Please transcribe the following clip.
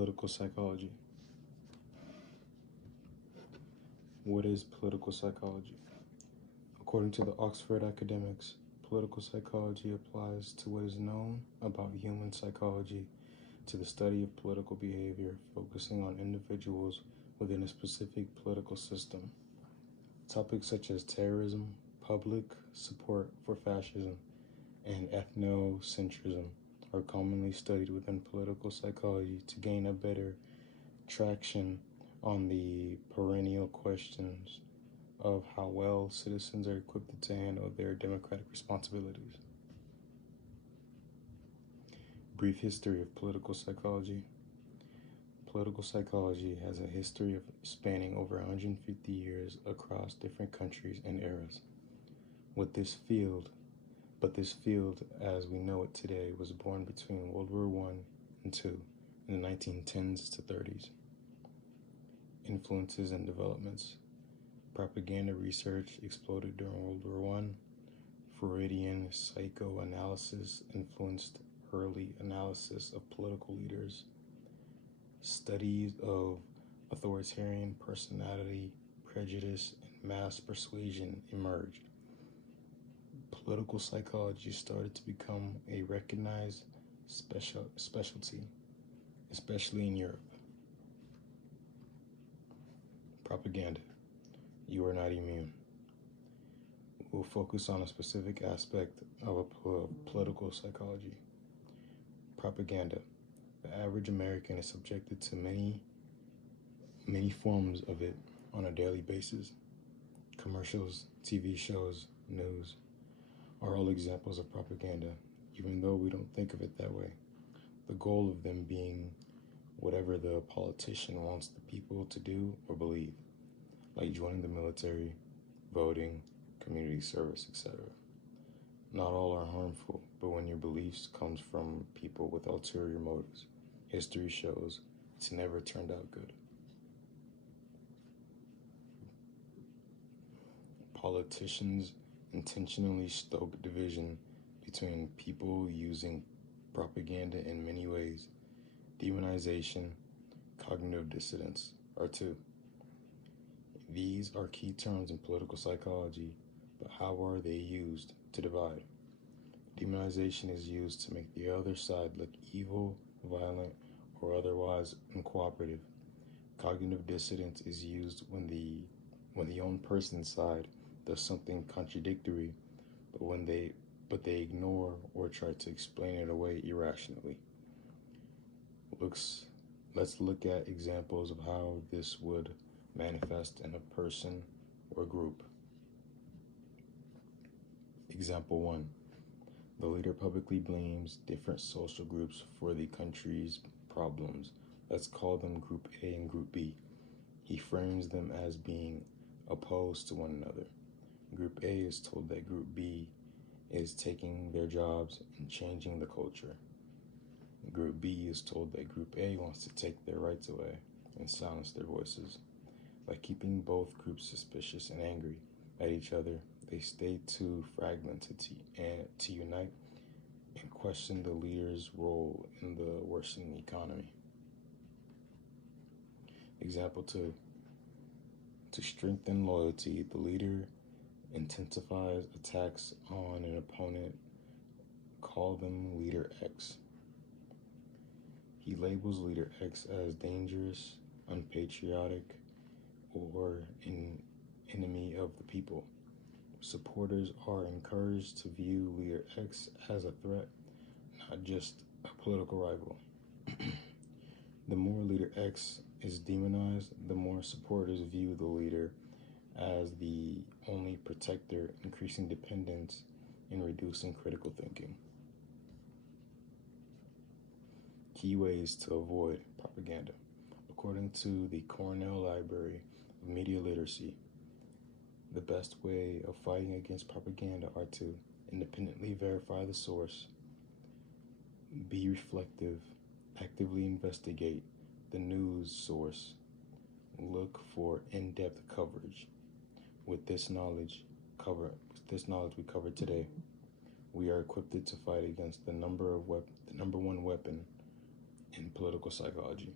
Political psychology. What is political psychology? According to the Oxford Academics, political psychology applies to what is known about human psychology to the study of political behavior, focusing on individuals within a specific political system. Topics such as terrorism, public support for fascism, and ethnocentrism are commonly studied within political psychology to gain a better traction on the perennial questions of how well citizens are equipped to handle their democratic responsibilities. Brief history of political psychology. Political psychology has a history of spanning over 150 years across different countries and eras. This field, as we know it today, was born between World War I and II in the 1910s to 30s. Influences and developments. Propaganda research exploded during World War I. Freudian psychoanalysis influenced early analysis of political leaders. Studies of authoritarian personality, prejudice, and mass persuasion emerged. Political psychology started to become a recognized specialty, especially in Europe. Propaganda. You are not immune. We'll focus on a specific aspect of political psychology. Propaganda. The average American is subjected to many forms of it on a daily basis. Commercials, TV shows, news are all examples of propaganda, even though we don't think of it that way. The goal of them being whatever the politician wants the people to do or believe, like joining the military, voting, community service, etc. Not all are harmful, but when your beliefs comes from people with ulterior motives, history shows it's never turned out good. Politicians intentionally stoke division between people using propaganda in many ways. Demonization, cognitive dissonance are two. These are key terms in political psychology, but how are they used to divide? Demonization is used to make the other side look evil, violent, or otherwise uncooperative. Cognitive dissonance is used when the own person's side does something contradictory, but they ignore or try to explain it away irrationally. Let's look at examples of how this would manifest in a person or group. Example 1. The leader publicly blames different social groups for the country's problems. Let's call them Group A and Group B. He frames them as being opposed to one another. Group A is told that Group B is taking their jobs and changing the culture. Group B is told that Group A wants to take their rights away and silence their voices. By keeping both groups suspicious and angry at each other, they stay too fragmented to unite and question the leader's role in the worsening economy. Example 2. To strengthen loyalty, the leader intensifies attacks on an opponent. Call them Leader X. He labels Leader X as dangerous, unpatriotic, or an enemy of the people. Supporters are encouraged to view Leader X as a threat, not just a political rival. The more Leader X is demonized, the more supporters view the leader as the only protector, increasing dependence and reducing critical thinking. Key ways to avoid propaganda. According to the Cornell Library of Media Literacy, the best way of fighting against propaganda are to independently verify the source, be reflective, actively investigate the news source, look for in-depth coverage. With this knowledge we covered today, we are equipped to fight against the number one weapon in political psychology.